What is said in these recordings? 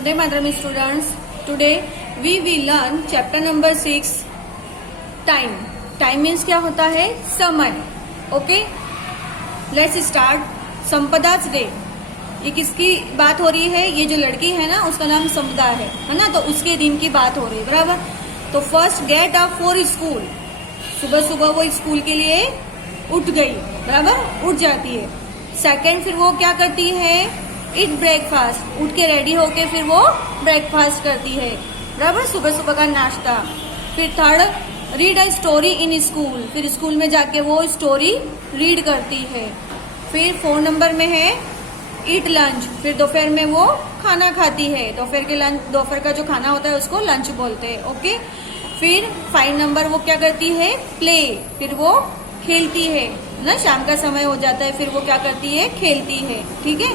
Vande Mataram students. Today we will learn chapter number 6 time. Time means क्या होता है? समय. Okay? Let's start. संपदा's day. ये किसकी बात हो रही है? ये जो लड़की है ना उसका नाम संपदा है ना, तो उसके दिन की बात हो रही है, बराबर. तो first get up for school. सुबह सुबह वो स्कूल के लिए उठ गई, बराबर, उठ जाती है. सेकंड, फिर वो क्या करती है? It breakfast. उठ के रेडी होके फिर वो ब्रेकफास्ट करती है, बराबर, सुबह सुबह का नाश्ता. फिर third, read a story in school. फिर स्कूल में जाके वो स्टोरी रीड करती है. फिर 4 नंबर में है ईट लंच. फिर दोपहर में वो खाना खाती है. दोपहर का जो खाना होता है उसको लंच बोलते हैं. ओके. फिर 5 नंबर वो क्या करती है? प्ले. फिर वो खेलती है ना, शाम का समय हो जाता है, फिर वो क्या करती है? खेलती है. ठीक है.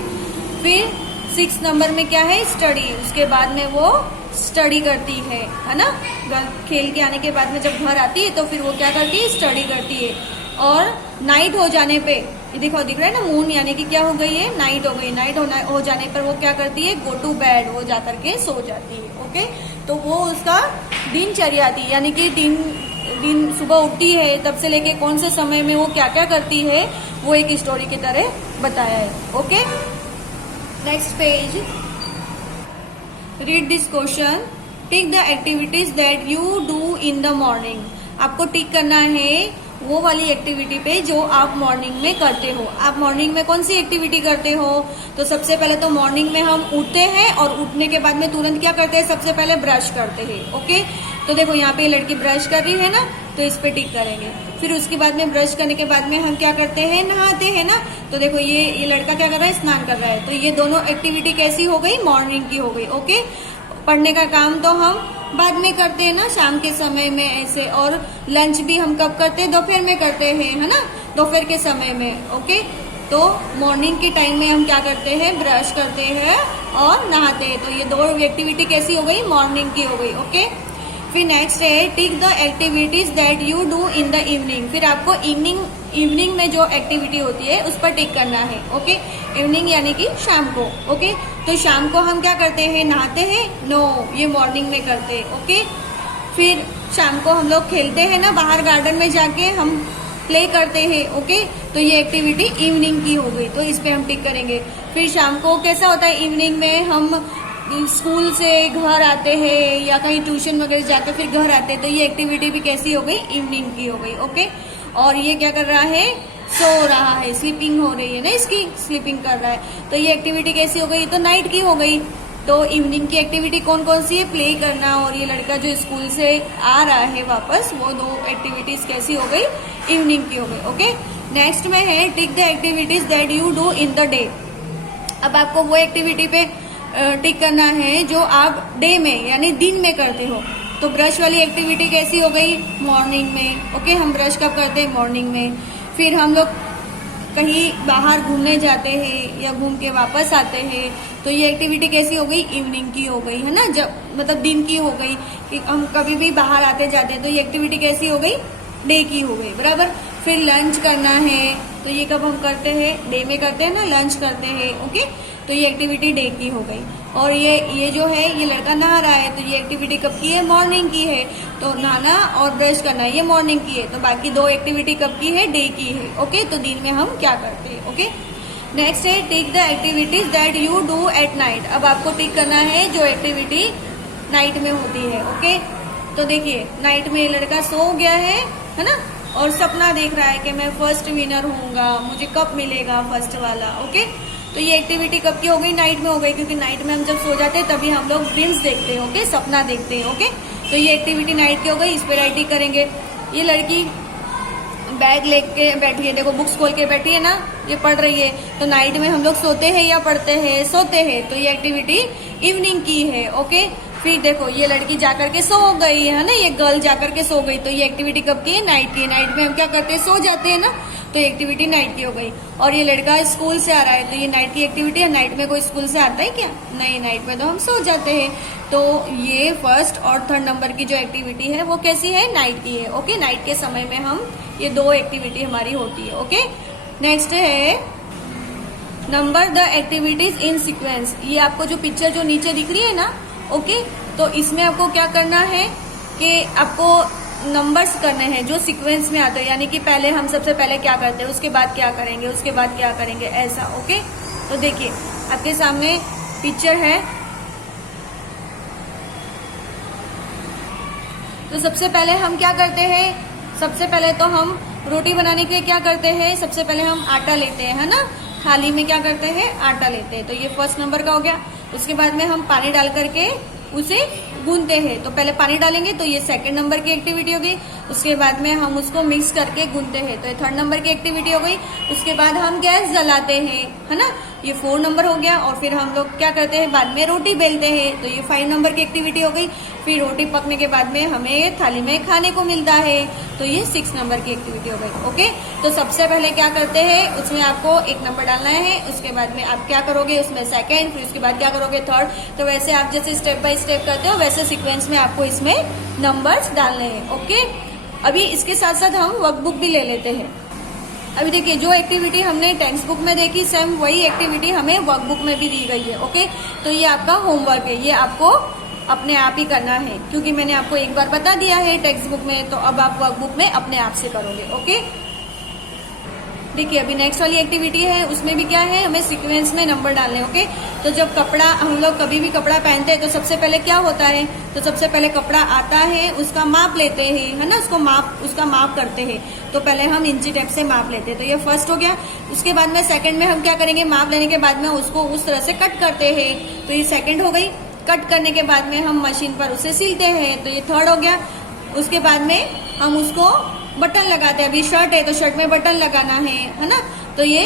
फिर 6 नंबर में क्या है? स्टडी. उसके बाद में वो स्टडी करती है ना. खेल के आने के बाद में जब घर आती है तो फिर वो क्या करती है? स्टडी करती है. और नाइट हो जाने पे, ये देखो दिख रहा है ना, मून, यानी कि क्या हो गई है? नाइट हो गई. नाइट हो जाने पर वो क्या करती है? Go to bed. वो जाकर के सो जाती है. ओके. तो वो उसका दिनचर्या थी, यानी कि दिन सुबह उठती है तब से लेके कौन से समय में वो क्या क्या करती है, वो एक स्टोरी की तरह बताया है. Okay. Next page. Read this question. Tick the activities that you do in the morning. आपको टिक करना है वो वाली एक्टिविटी पे जो आप मॉर्निंग में करते हो. आप मॉर्निंग में कौन सी एक्टिविटी करते हो? तो सबसे पहले तो मॉर्निंग में हम उठते हैं और उठने के बाद में तुरंत क्या करते हैं? सबसे पहले ब्रश करते हैं. ओके. तो देखो यहाँ पे लड़की ब्रश कर रही है ना, तो इस पे टिक करेंगे. फिर उसके बाद में ब्रश करने के बाद में हम क्या करते हैं? नहाते हैं ना. तो देखो ये लड़का क्या कर रहा है? स्नान कर रहा है. तो ये दोनों एक्टिविटी कैसी हो गई? मॉर्निंग की हो गई. ओके. पढ़ने का काम तो हम बाद में करते हैं ना, शाम के समय में ऐसे. और लंच भी हम कब करते हैं? दोपहर में करते हैं, है ना, दोपहर के समय में. ओके. तो मॉर्निंग के टाइम में हम क्या करते हैं? ब्रश करते हैं और नहाते हैं. तो ये दो एक्टिविटी कैसी हो गई? मॉर्निंग की हो गई. ओके. फिर नेक्स्ट है tick the activities that you do in the evening. फिर आपको इवनिंग में जो एक्टिविटी होती है उस पर टिक करना है. ओके. इवनिंग यानी कि शाम को. ओके. तो शाम को हम क्या करते हैं? नहाते हैं? नो, ये मॉर्निंग में करते हैं. ओके. फिर शाम को हम लोग खेलते हैं ना, बाहर गार्डन में जाके हम प्ले करते हैं. ओके. तो ये एक्टिविटी इवनिंग की हो गई, तो इस पे हम टिक करेंगे. फिर शाम को कैसा होता है? इवनिंग में हम स्कूल से घर आते हैं या कहीं ट्यूशन वगैरह जाकर फिर घर आते हैं, तो ये एक्टिविटी भी कैसी हो गई? इवनिंग की हो गई. ओके. और ये क्या कर रहा है? सो रहा है, स्लीपिंग हो रही है ना, इसकी स्लीपिंग कर रहा है. तो ये एक्टिविटी कैसी हो गई? तो नाइट की हो गई. तो इवनिंग की एक्टिविटी कौन कौन सी है? प्ले करना. और ये लड़का जो स्कूल से आ रहा है वापस, वो दो एक्टिविटीज कैसी हो गई? इवनिंग की हो गई. ओके. नेक्स्ट में है tick the activities that you do in the day. अब आपको वो एक्टिविटी पे टिक करना है जो आप डे में यानी दिन में करते हो. तो ब्रश वाली एक्टिविटी कैसी हो गई? मॉर्निंग में. ओके. हम ब्रश कब करते हैं? मॉर्निंग में. फिर हम लोग कहीं बाहर घूमने जाते हैं या घूम के वापस आते हैं, तो ये एक्टिविटी कैसी हो गई? इवनिंग की हो गई, है ना, जब मतलब दिन की हो गई. कि हम कभी भी बाहर आते जाते हैं तो ये एक्टिविटी कैसी हो गई? डे की हो गई, बराबर. फिर लंच करना है, तो ये कब हम करते हैं? डे में करते हैं ना, लंच करते हैं. ओके. तो ये एक्टिविटी डे की हो गई. और ये जो है, ये लड़का नहा रहा है, तो ये एक्टिविटी कब की है? मॉर्निंग की है. तो नहाना और ब्रश करना ये मॉर्निंग की है. तो बाकी दो एक्टिविटी कब की है? डे की है. ओके. तो दिन में हम क्या करते हैं? ओके. नेक्स्ट है tick the activities that you do at night. अब आपको टिक करना है जो एक्टिविटी नाइट में होती है. ओके. तो देखिए नाइट में ये लड़का सो गया है ना, और सपना देख रहा है कि मैं फर्स्ट विनर होऊंगा, मुझे कप मिलेगा फर्स्ट वाला. ओके. तो ये एक्टिविटी कब की हो गई? नाइट में हो गई, क्योंकि नाइट में हम जब सो जाते हैं तभी हम लोग ड्रीम्स देखते हैं. ओके. सपना देखते हैं. ओके. तो ये एक्टिविटी नाइट की हो गई. इस पे राइट टिक करेंगे. ये लड़की बैग लेके बैठी है, देखो बुक्स खोल के बैठी है ना, ये पढ़ रही है. तो नाइट में हम लोग सोते हैं या पढ़ते हैं? सोते हैं. तो ये एक्टिविटी इवनिंग की है. ओके. फिर देखो ये लड़की जाकर के सो गई है ना, ये गर्ल जाकर के सो गई. तो ये एक्टिविटी कब की है? नाइट की. नाइट में हम क्या करते हैं? सो जाते हैं ना, तो ये एक्टिविटी नाइट की हो गई. और ये लड़का स्कूल से आ रहा है, तो ये नाइट की एक्टिविटी है. नाइट में कोई स्कूल से आता है क्या? नहीं, नाइट में तो हम सो जाते हैं. तो ये फर्स्ट और थर्ड नंबर की जो एक्टिविटी है वो कैसी है? नाइट की है. ओके. नाइट के समय में हम ये दो एक्टिविटी हमारी होती है. ओके. नेक्स्ट है number the activities in sequence. ये आपको जो पिक्चर जो नीचे दिख रही है ना, ओके, तो इसमें आपको क्या करना है कि आपको नंबर्स करने हैं जो सीक्वेंस में आते हैं, यानी कि पहले हम सबसे पहले क्या करते हैं, उसके बाद क्या करेंगे, उसके बाद क्या करेंगे, ऐसा। ओके, तो देखिए आपके सामने पिक्चर है। तो सबसे पहले हम क्या करते हैं, सबसे पहले तो हम रोटी बनाने के लिए क्या करते हैं, सबसे पहले हम आटा लेते हैं, है ना, थाली में क्या करते हैं, आटा लेते हैं। तो ये फर्स्ट नंबर का हो गया। उसके बाद में हम पानी डाल करके उसे गूंथते हैं। तो पहले पानी डालेंगे तो ये सेकंड नंबर की एक्टिविटी हो गई। उसके बाद में हम उसको मिक्स करके गूंथते हैं, तो ये थर्ड नंबर की एक्टिविटी हो गई। उसके बाद हम गैस जलाते हैं, है ना, ये 4 नंबर हो गया। और फिर हम लोग क्या करते हैं, बाद में रोटी बेलते हैं, तो ये 5 नंबर की एक्टिविटी हो गई। फिर रोटी पकने के बाद में हमें थाली में खाने को मिलता है, तो ये 6 नंबर की एक्टिविटी हो गई। ओके, तो सबसे पहले क्या करते हैं, उसमें आपको 1 नंबर डालना है। उसके बाद में आप क्या करोगे, उसमें सेकंड, फिर उसके बाद क्या करोगे, थर्ड। तो वैसे आप जैसे स्टेप बाय स्टेप करते हो वैसे सीक्वेंस में आपको इसमें नंबर्स डालने हैं। ओके, अभी इसके साथ साथ हम वर्कबुक भी ले लेते हैं। अभी देखिए जो एक्टिविटी हमने टेक्स्ट बुक में देखी, सेम वही एक्टिविटी हमें वर्कबुक में भी दी गई है। ओके, तो ये आपका होमवर्क है, ये आपको अपने आप ही करना है, क्योंकि मैंने आपको एक बार बता दिया है टेक्स्ट बुक में, तो अब आप वर्कबुक में अपने आप से करोगे। ओके, देखिए अभी नेक्स्ट वाली एक्टिविटी है, उसमें भी क्या है, हमें सीक्वेंस में नंबर डालने। ओके, तो जब कपड़ा, हम लोग कभी भी कपड़ा पहनते हैं तो सबसे पहले क्या होता है, तो सबसे पहले कपड़ा आता है, उसका माप लेते हैं, है ना, उसका माप करते हैं। तो पहले हम इंची टेप से माप लेते हैं, तो ये फर्स्ट हो गया। उसके बाद में सेकंड में हम क्या करेंगे, माप लेने के बाद में उसको उस तरह से कट करते हैं, तो ये सेकंड हो गई। कट करने के बाद में हम मशीन पर उसे सिलते हैं, तो ये थर्ड हो गया। उसके बाद में हम उसको बटन लगाते हैं, अभी शर्ट है तो शर्ट में बटन लगाना है ना, तो ये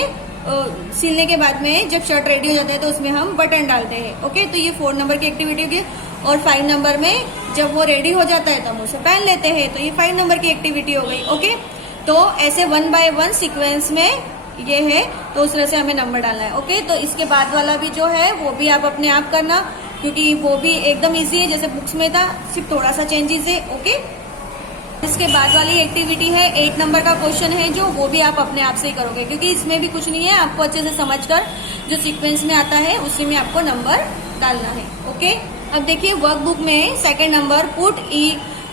सिलने के बाद में जब शर्ट रेडी हो जाता है तो उसमें हम बटन डालते हैं। ओके, तो ये 4 नंबर की एक्टिविटी होगी। और 5 नंबर में जब वो रेडी हो जाता है तो हम उसे पहन लेते हैं, तो ये 5 नंबर की एक्टिविटी हो गई। ओके, तो ऐसे 1 बाय 1 सीक्वेंस में ये है, तो उस तरह से हमें नंबर डालना है। ओके, तो इसके बाद वाला भी जो है वो भी आप अपने आप करना, क्योंकि वो भी एकदम इजी है जैसे बुक्स में था, सिर्फ थोड़ा सा चेंजेस है। ओके, इसके बाद वाली एक्टिविटी है 8 नंबर का क्वेश्चन है, जो वो भी आप अपने आप से ही करोगे, क्योंकि इसमें भी कुछ नहीं है, आपको अच्छे से समझकर जो सीक्वेंस में आता है उसी में आपको नंबर डालना है। ओके, अब देखिए वर्कबुक में second number, put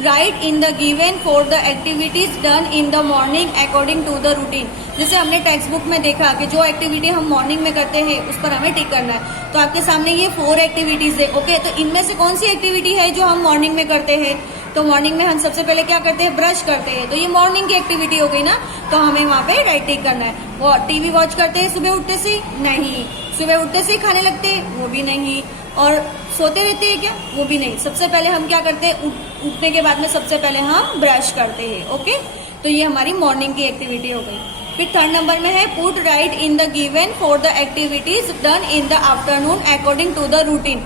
right in the given for the activities done in the morning according to the routine. जैसे हमने टेक्स्ट बुक में देखा कि जो एक्टिविटी हम मॉर्निंग में करते हैं उस पर हमें टिक करना है, तो आपके सामने ये 4 एक्टिविटीज है। ओके, तो इनमें से कौन सी एक्टिविटी है जो हम मॉर्निंग में करते हैं, तो मॉर्निंग में हम सबसे पहले क्या करते हैं, ब्रश करते हैं, तो ये मॉर्निंग की एक्टिविटी हो गई ना, तो हमें वहाँ पे राइट टिक करना है। वो टीवी वॉच करते हैं सुबह उठते से, नहीं। सुबह उठते से खाने लगते हैं, वो भी नहीं। और सोते रहते हैं क्या, वो भी नहीं। सबसे पहले हम क्या करते हैं, उठने के बाद में सबसे पहले हम ब्रश करते हैं। ओके, तो ये हमारी मॉर्निंग की एक्टिविटी हो गई। फिर थर्ड नंबर में है, put right in the given for the activities done in the afternoon according to the routine.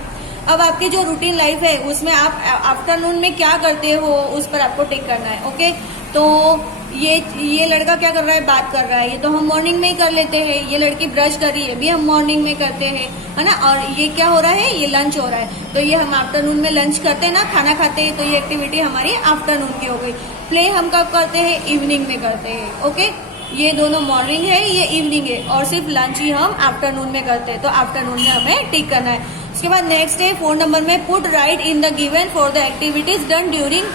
अब आपकी जो रूटीन लाइफ है उसमें आप आफ्टरनून में क्या करते हो उस पर आपको टिक करना है। ओके, तो ये लड़का क्या कर रहा है, बात कर रहा है, ये तो हम मॉर्निंग में ही कर लेते हैं। ये लड़की ब्रश कर रही है, भी हम मॉर्निंग में करते हैं, है ना। और ये क्या हो रहा है, ये लंच हो रहा है, तो ये हम आफ्टरनून में लंच करते हैं ना, खाना खाते हैं, तो ये एक्टिविटी हमारी आफ्टरनून की हो गई। प्ले हम कब करते हैं, इवनिंग में करते हैं। ओके, ये दोनों मॉर्निंग है, ये इवनिंग है, और सिर्फ लंच ही हम आफ्टरनून में करते हैं, तो आफ्टरनून में हमें टिक करना है। उसके बाद नेक्स्ट है 4 नंबर में, put right in the given for the activities done during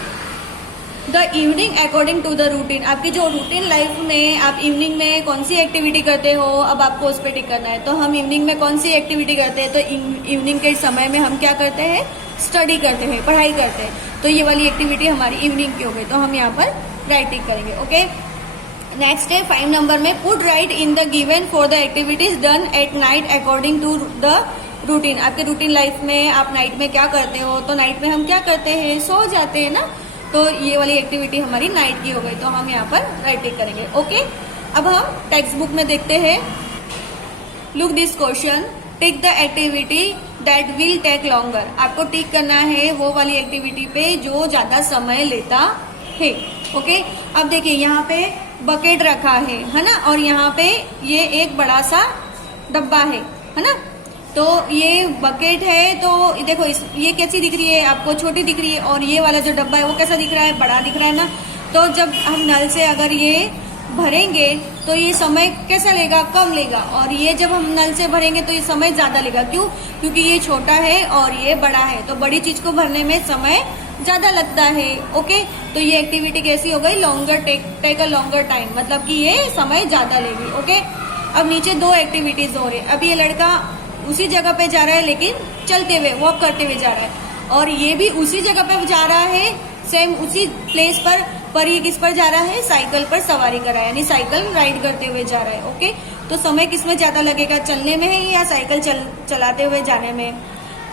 the evening according to the routine. आपकी जो रूटीन लाइफ में आप इवनिंग में कौन सी एक्टिविटी करते हो, अब आपको उस पर टिक करना है। तो हम इवनिंग में कौन सी एक्टिविटी करते हैं, तो इवनिंग के समय में हम क्या करते हैं, स्टडी करते हैं, पढ़ाई करते हैं, तो ये वाली एक्टिविटी हमारी इवनिंग की हो गई, तो हम यहाँ पर राइट टिक करेंगे। ओके, नेक्स्ट है 5 नंबर में, put right in the given for the activities done at night according to the routine. आपके रूटीन लाइफ में आप नाइट में क्या करते हो, तो नाइट में हम क्या करते हैं, सो जाते हैं ना, तो ये वाली एक्टिविटी हमारी नाइट की हो गई, तो हम यहाँ पर राइट टिक करेंगे। ओके, अब हम टेक्स्ट बुक में देखते हैं। Look this question, tick the activity that will take longer. आपको टिक करना है वो वाली एक्टिविटी पे जो ज्यादा समय लेता है। ओके, अब देखिए यहाँ पे बकेट रखा है ना, और यहाँ पे ये एक बड़ा सा डब्बा है ना। तो ये बकेट है, तो देखो ये कैसी दिख रही है आपको, छोटी दिख रही है, और ये वाला जो डब्बा है वो कैसा दिख रहा है, बड़ा दिख रहा है ना। तो जब हम नल से अगर ये भरेंगे तो ये समय कैसा लेगा, कम लेगा। और ये जब हम नल से भरेंगे तो ये समय ज्यादा लेगा। क्यों? क्योंकि ये छोटा है और ये बड़ा है, तो बड़ी चीज को भरने में समय ज्यादा लगता है। ओके, तो ये एक्टिविटी कैसी हो गई, longer take a longer time, मतलब कि ये समय ज्यादा लेगी। ओके, अब नीचे 2 एक्टिविटीज हो रही है। अब ये लड़का उसी जगह पे जा रहा है लेकिन चलते हुए, वॉक करते हुए जा रहा है, और ये भी उसी जगह पे जा रहा है, सेम उसी प्लेस पर ये किस पर जा रहा है, साइकिल पर सवारी कर रहा है, यानी साइकिल राइड करते हुए जा रहा है। ओके, तो समय किसमें ज्यादा लगेगा, चलने में है या साइकिल चलाते हुए जाने में?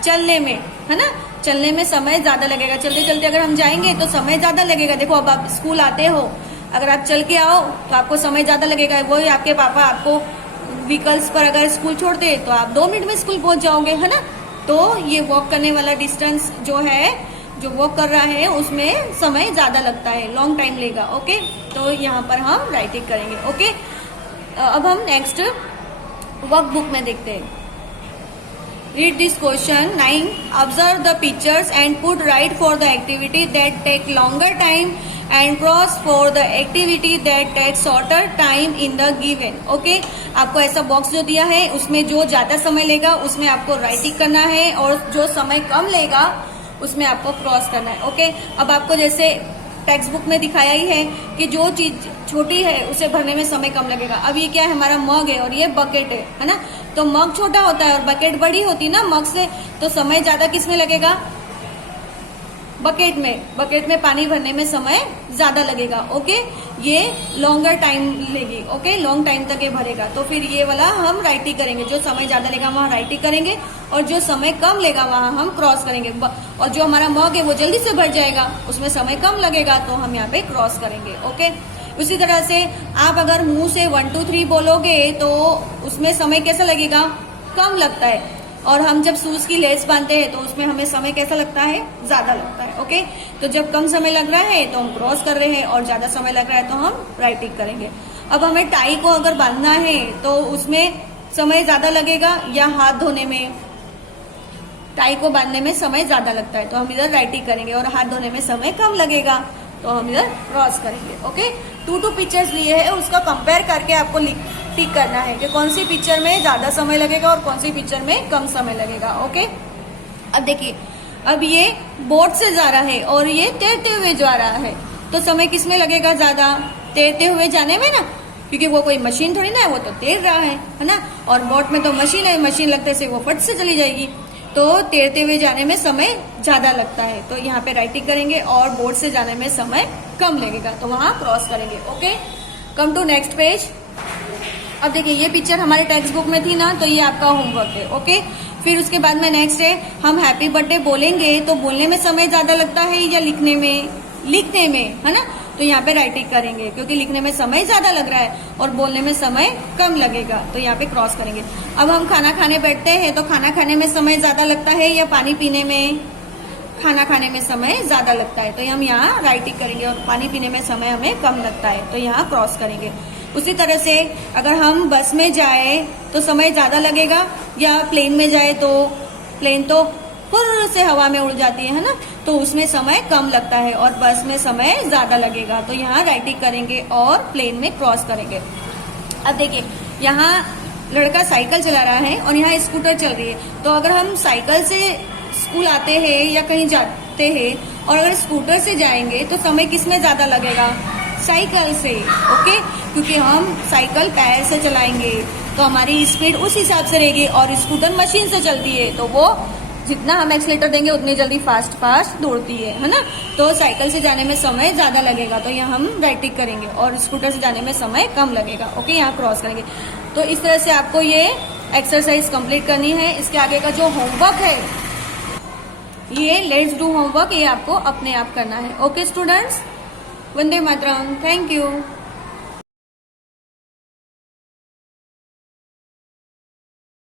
चलने में, है ना, चलने में समय ज्यादा लगेगा। चलते चलते अगर हम जाएंगे तो समय ज्यादा लगेगा। देखो, अब आप स्कूल आते हो, अगर आप चल के आओ तो आपको समय ज्यादा लगेगा। वही आपके पापा आपको व्हीकल्स पर अगर स्कूल छोड़ते तो आप 2 मिनट में स्कूल पहुंच जाओगे, है ना। तो ये वॉक करने वाला डिस्टेंस जो है, जो वॉक कर रहा है, उसमें समय ज्यादा लगता है, लॉन्ग टाइम लेगा। ओके, तो यहाँ पर हम राइटिंग करेंगे। ओके, अब हम नेक्स्ट वर्क बुक में देखते हैं। Read this question 9. Observe the pictures and put right for the activity that take longer time and cross for the activity that take shorter time in the given. Okay, आपको ऐसा box जो दिया है उसमें जो ज्यादा समय लेगा उसमें आपको राइटिंग करना है, और जो समय कम लेगा उसमें आपको क्रॉस करना है। ओके, अब आपको जैसे टेक्स्ट बुक में दिखाया ही है कि जो चीज छोटी है उसे भरने में समय कम लगेगा। अब ये क्या है, हमारा मग है और ये बकेट है ना। तो मग छोटा होता है और बकेट बड़ी होती है ना मग से, तो समय ज्यादा किसमें लगेगा, बकेट में पानी भरने में समय ज्यादा लगेगा। ओके, ये लॉन्गर टाइम लेगी। ओके, लॉन्ग टाइम तक ये भरेगा। तो फिर ये वाला हम राइटिंग करेंगे, जो समय ज्यादा लेगा वहां राइटिंग करेंगे, और जो समय कम लेगा वहां हम क्रॉस करेंगे। और जो हमारा मग है वो जल्दी से भर जाएगा, उसमें समय कम लगेगा, तो हम यहाँ पे क्रॉस करेंगे। ओके, उसी तरह से आप अगर मुंह से 1 2 3 बोलोगे तो उसमें समय कैसा लगेगा, कम लगता है। और हम जब शूज की लेस बांधते हैं तो उसमें हमें समय कैसा लगता है, ज्यादा लगता है। ओके, तो जब कम समय लग रहा है तो हम क्रॉस कर रहे हैं, और ज्यादा समय लग रहा है तो हम राइटिंग करेंगे। अब हमें टाई को अगर बांधना है तो उसमें समय ज्यादा लगेगा या हाथ धोने में? टाई को बांधने में समय ज्यादा लगता है तो हम इधर राइटिंग करेंगे, और हाथ धोने में समय कम लगेगा तो हम इधर क्रॉस करेंगे। ओके, 2 पिक्चर्स लिए हैं, उसका कंपेयर करके आपको टिक करना है कि कौन सी पिक्चर में ज्यादा समय लगेगा और कौन सी पिक्चर में कम समय लगेगा। ओके, अब देखिए, अब ये बोट से जा रहा है और ये तैरते हुए जा रहा है, तो समय किसमें लगेगा ज्यादा, तैरते हुए जाने में ना, क्योंकि वो कोई मशीन थोड़ी ना है, वो तो तैर रहा है ना। और बोट में तो मशीन है, मशीन लगते से वो फट से चली जाएगी, तो तैरते हुए जाने में समय ज्यादा लगता है। तो यहाँ पे राइटिंग करेंगे, और बोट से जाने में समय कम लगेगा, तो वहां क्रॉस करेंगे। Okay, come to next page. अब देखिए, ये पिक्चर हमारे टेक्स्ट बुक में थी ना, तो ये आपका होमवर्क है। ओके, फिर उसके बाद में नेक्स्ट है, हम हैप्पी बर्थडे बोलेंगे तो बोलने में समय ज्यादा लगता है या लिखने में? लिखने में, है ना। तो यहाँ पे राइटिंग करेंगे, क्योंकि लिखने में समय ज्यादा लग रहा है और बोलने में समय कम लगेगा, तो यहाँ पे क्रॉस करेंगे। अब हम खाना खाने बैठते हैं तो खाना खाने में समय ज्यादा लगता है या पानी पीने में? खाना खाने में समय ज्यादा लगता है, तो हम यहाँ राइटिंग करेंगे, और पानी पीने में समय हमें कम लगता है, तो यहाँ क्रॉस करेंगे। उसी तरह से अगर हम बस में जाए तो समय ज्यादा लगेगा, या प्लेन में जाए तो प्लेन तो फुर्र से हवा में उड़ जाती है ना, तो उसमें समय कम लगता है, और बस में समय ज्यादा लगेगा, तो यहाँ राइटिंग करेंगे और प्लेन में क्रॉस करेंगे। अब देखिए, यहाँ लड़का साइकिल चला रहा है और यहाँ स्कूटर चल रही है, तो अगर हम साइकिल से स्कूल आते हैं या कहीं जाते हैं और अगर स्कूटर से जाएंगे तो समय किसमें ज्यादा लगेगा, साइकिल से। ओके, क्योंकि हम साइकिल पैर से चलाएंगे तो हमारी स्पीड उस हिसाब से रहेगी, और स्कूटर मशीन से चलती है तो वो जितना हम एक्सीलेटर देंगे उतनी जल्दी फास्ट दौड़ती है ना। तो साइकिल से जाने में समय ज्यादा लगेगा, तो यहाँ हम राइटिंग करेंगे, और स्कूटर से जाने में समय कम लगेगा। ओके, यहाँ क्रॉस करेंगे। तो इस तरह से आपको ये एक्सरसाइज कंप्लीट करनी है। इसके आगे का जो होमवर्क है, ये लेट्स डू होमवर्क, ये आपको अपने आप करना है। Okay students, Vande Mataram, thank you.